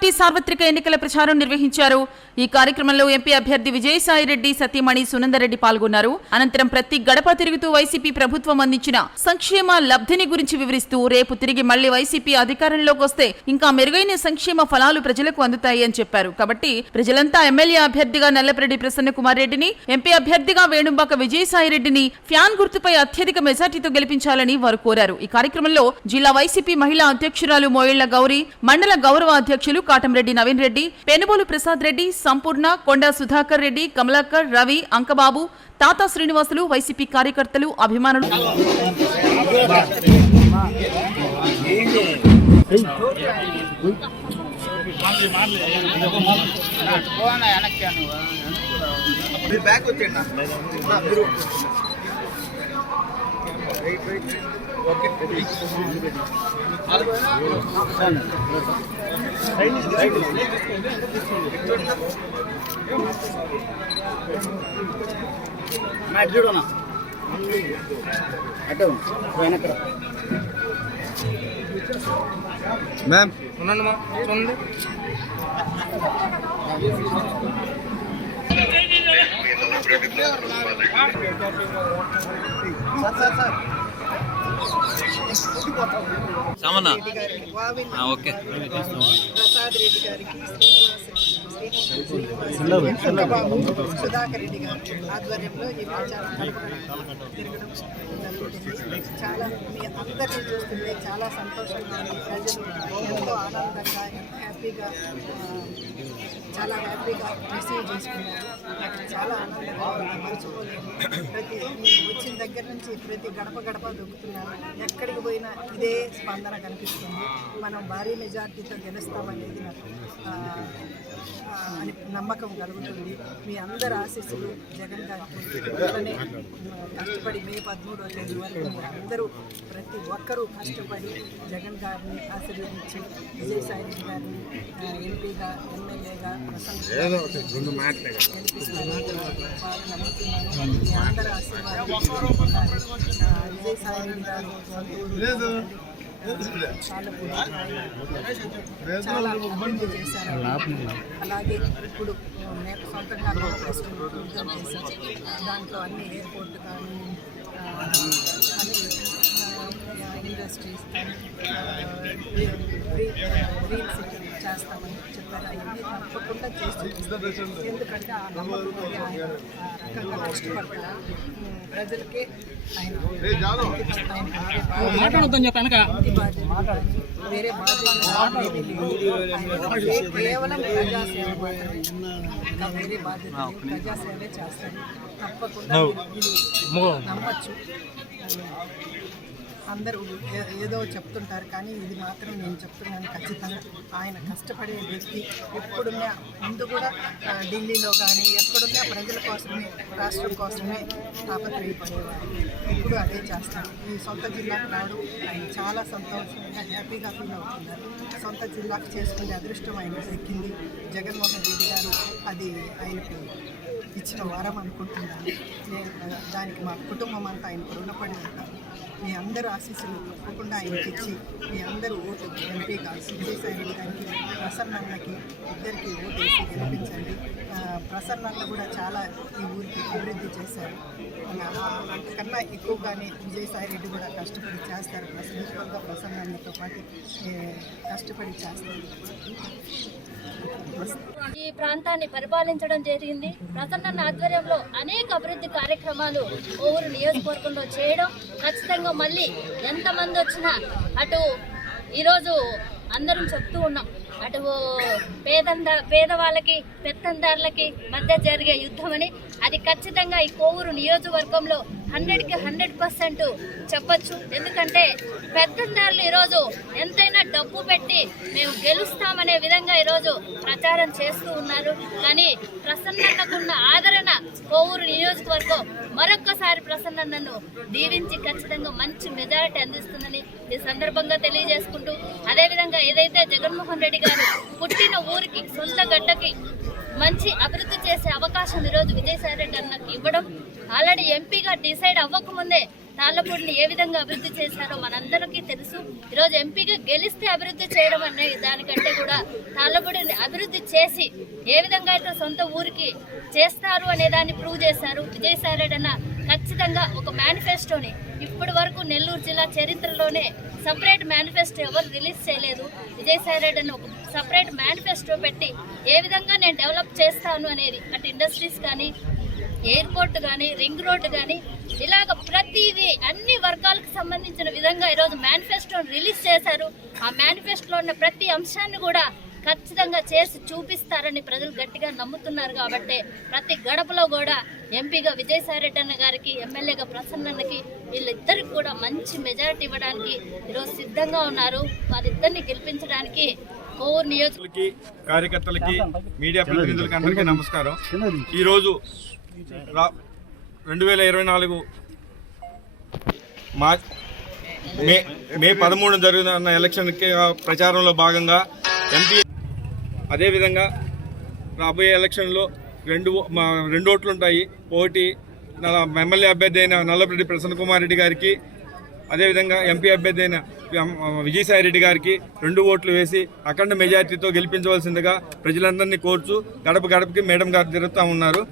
Party సార్వత్రిక ఎన్నికల ప్రచారం నిర్వహించారు. ఈ కార్యక్రమంలో ఎంపీ అభ్యర్థి విజయసాయిరెడ్డి సతీమణి సునందరెడ్డి పాల్గొన్నారు. అనంతరం ప్రతి గడప తిరుగుతూ వైసీపీ ప్రభుత్వం అందించిన సంక్షేమ లబ్ధిని గురించి వివరిస్తూ రేపు తిరిగి మళ్లీ వైసీపీ అధికారంలోకి వస్తే ఇంకా మెరుగైన సంక్షేమ ఫలాలు ప్రజలకు అందుతాయి అని చెప్పారు. కాబట్టి ప్రజలంతా ఎమ్మెల్యే అభ్యర్థిగా నల్లపరెడ్డి ప్రసన్న కుమార్ రెడ్డిని, ఎంపీ అభ్యర్థిగా వేణుంబాక విజయసాయిరెడ్డిని ఫ్యాన్ గుర్తుపై అత్యధిక మెజార్టీతో గెలిపించాలని వారు కోరారు. ఈ కార్యక్రమంలో జిల్లా వైసీపీ మహిళా అధ్యక్షురాలు మోయిళ్ల గౌరీ, మండల గౌరవ అధ్యక్షులు కాటంరెడ్డి నవీన్ రెడ్డి, పెనుబోలు ప్రసాద్ రెడ్డి, సంపూర్ణ, కొండా సుధాకర్ రెడ్డి, కమలాకర్, రవి, అంకబాబు, తాతా శ్రీనివాసులు, వైసీపీ కార్యకర్తలు, అభిమానులు मैम सुनंడి మా చూడండి సామన్నా ఓకే ప్రసాద్ రెడ్డి గారికి, సుధాకర్ రెడ్డి గారి ఆధ్వర్యంలో ఈ ప్రచారం తిరగడం జరుగుతుంది. చాలా మీ అందరినీ చూస్తుంటే చాలా సంతోషంగా ఉంది. ప్రజలు ఎంతో ఆనందంగా, హ్యాపీగా, చాలా హ్యాపీగా రిసీవ్ చేసుకున్నారు. నాకు చాలా ఆనందంగా ఉంది, మర్చిపోలేదు. ప్రతి వచ్చిన దగ్గర నుంచి ప్రతి గడప గడప దొక్కుతున్నారు. ఎక్కడికి పోయినా ఇదే స్పందన కనిపిస్తుంది. మనం భారీ మెజార్టీతో గెలుస్తామనేది నాకు అని నమ్మకం కలుగుతుంది. మీ అందరి ఆశీస్సులు జగన్ గారికి కష్టపడి మే 13వ తేదీ వరకు అందరూ ప్రతి ఒక్కరూ కష్టపడి జగన్ గారిని ఆశీర్వదించి విజయసాయిరెడ్డి గారిని ఎంపీగా, ఎమ్మెల్యేగా గెలిపిస్తారని బాగా నమ్ముతున్నాను. మీ అందరి ఆశీర్వాదం విజయసాయిరెడ్డి గారు చాలా అభివృద్ధి చేశారు. అలాగే ఇప్పుడు నేను సొంతంగా ఉద్యోగం చేశాను. దాంట్లో అన్ని ఎయిర్పోర్ట్ కానీ అన్ని ఇండస్ట్రీస్ గ్రీన్ సిటీ చేస్తామని చెప్పారు. అవన్నీ తప్పకుండా చేస్తుంది. ఎందుకంటే ఆ నమ్మకం రకంగా కష్టపడతారు. ప్రజలకే ఆయన వేరే బాధ్యత కేవలం ప్రజాసేవ మాత్రమే, ఇంకా వేరే బాధ్యత ప్రజాసేవే చేస్తారు. తప్పకుండా ఇది నమ్మచ్చు. అందరూ ఏదో చెప్తుంటారు కానీ ఇది మాత్రం నేను చెప్తున్నాను ఖచ్చితంగా. ఆయన కష్టపడే వ్యక్తి. ఎప్పుడున్నా ముందు కూడా ఢిల్లీలో కానీ ఎక్కడున్నా ప్రజల కోసమే, రాష్ట్రం కోసమే తాపత్రయపడేవారు. ఇప్పుడు అదే చేస్తారు. ఈ సొంత జిల్లాకు రావడం ఆయన చాలా సంతోషంగా, హ్యాపీగా ఫీల్ అవుతున్నారు. సొంత జిల్లాకు చేసుకునే అదృష్టం ఆయన ఎక్కింది. జగన్మోహన్ రెడ్డి గారు అది ఆయనకు ఇచ్చిన వరం అనుకుంటున్నాను. దానికి మా కుటుంబం అంతా ఆయనకు రుణపడి ఉంటారు. మీ అందరూ ఆశీస్సులు తప్పకుండా ఆయనకి ఇచ్చి మీ అందరూ ఓటు ఎంపీగా విజయసాయిరెడ్డి గారికి, ప్రసన్నకి ఇద్దరికి ఓటు వేసి గెలిపించండి. ప్రసన్న కూడా చాలా ఈ ఊరికి అభివృద్ధి చేశారు. అంతకన్నా ఎక్కువగానే విజయసాయిరెడ్డి కూడా కష్టపడి చేస్తారు. ప్రసన్నతో పాటు కష్టపడి చేస్తారు. ఈ ప్రాంతాన్ని పరిపాలించడం జరిగింది. ప్రసన్న ఆధ్వర్యంలో అనేక అభివృద్ధి కార్యక్రమాలు ఓవూరు నియోజకవర్గంలో చేయడం, ఖచ్చితంగా మళ్ళీ ఎంతమంది వచ్చినా అటు ఈరోజు అందరం చెప్తూ ఉన్నాం, అటు పేదవాళ్ళకి పెత్తందారులకి మధ్య జరిగే యుద్ధం అని. అది ఖచ్చితంగా ఈ కోవూరు నియోజకవర్గంలో 100కి 100% చెప్పచ్చు. ఎందుకంటే పెత్తందారులు ఈరోజు ఎంతైనా డబ్బు పెట్టి మేము గెలుస్తామనే విధంగా ఈరోజు ప్రచారం చేస్తూ ఉన్నారు. కానీ ప్రసన్నకున్న ఆదరణ కోవూరు నియోజకవర్గం మరొక్కసారి ప్రసన్నను దీవించి ఖచ్చితంగా మంచి మెజారిటీ అందిస్తుందని ఈ సందర్భంగా తెలియజేసుకుంటూ, అదేవిధంగా ఏదైతే జగన్మోహన్ రెడ్డి గారు పుట్టిన ఊరికి, సొంత గడ్డకి మంచి అభివృద్ధి చేసే అవకాశం ఈరోజు విజయసాయిరెడ్డి అన్నకి ఇవ్వడం, ఆల్రెడీ ఎంపీగా డిసైడ్ అవ్వకముందే తాళ్ళపూడిని ఏ విధంగా అభివృద్ధి చేశారో మనందరికీ తెలుసు. ఈరోజు ఎంపీగా గెలిస్తే అభివృద్ధి చేయడం అనే దానికంటే కూడా తాళ్ళపూడిని అభివృద్ధి చేసి ఏ విధంగా అయితే సొంత ఊరికి చేస్తారు అనే దాన్ని ప్రూవ్ చేశారు. విజయసాయి రెడ్డి అన్న ఖచ్చితంగా ఒక మేనిఫెస్టోని ఇప్పటి వరకు నెల్లూరు జిల్లా చరిత్రలోనే సపరేట్ మేనిఫెస్టో ఎవరు రిలీజ్ చేయలేదు. విజయసాయి రెడ్డి అన్న ఒక సపరేట్ మేనిఫెస్టో పెట్టి ఏ విధంగా నేను డెవలప్ చేస్తాను అనేది, అటు ఇండస్ట్రీస్ కానీ, ఎయిర్పోర్ట్ కానీ, రింగ్ రోడ్డు కానీ, ఇలాగ ప్రతిదీ అన్ని వర్గాలకు సంబంధించిన విధంగా ఈరోజు మేనిఫెస్టోని రిలీజ్ చేశారు. ఆ మేనిఫెస్టోలో ఉన్న ప్రతి అంశాన్ని కూడా ఖచ్చితంగా చేసి చూపిస్తారని ప్రజలు గట్టిగా నమ్ముతున్నారు. కాబట్టి ప్రతి గడపలో కూడా ఎంపీగా విజయసాయి రెడ్డి అన్న గారికి, ఎమ్మెల్యేగా ప్రసన్నకి, వీళ్ళిద్దరికి కూడా మంచి మెజారిటీ ఇవ్వడానికి ఈరోజు సిద్ధంగా ఉన్నారు. వారిద్దరిని గెలిపించడానికి కోవూరు నియోజకవర్గ కార్యకర్తలకి, మీడియా ప్రతినిధులకి అందరికీ నమస్కారం. ఈరోజు 2024 మే 13 జరిగిన ఎలక్షన్కి ప్రచారంలో భాగంగా ఎంపీ, అదేవిధంగా రాబోయే ఎలక్షన్లో రెండు ఓట్లు ఉంటాయి. ఒకటి ఎమ్మెల్యే అభ్యర్థి అయిన నల్లపరెడ్డి ప్రసన్న కుమార్ రెడ్డి గారికి, అదేవిధంగా ఎంపీ అభ్యర్థి అయిన విజయసాయి రెడ్డి గారికి 2 ఓట్లు వేసి అఖండ మెజార్టీతో గెలిపించవలసిందిగా ప్రజలందరినీ కోరుచు గడప గడపకి మేడం గారు తిరుగుతూ ఉన్నారు.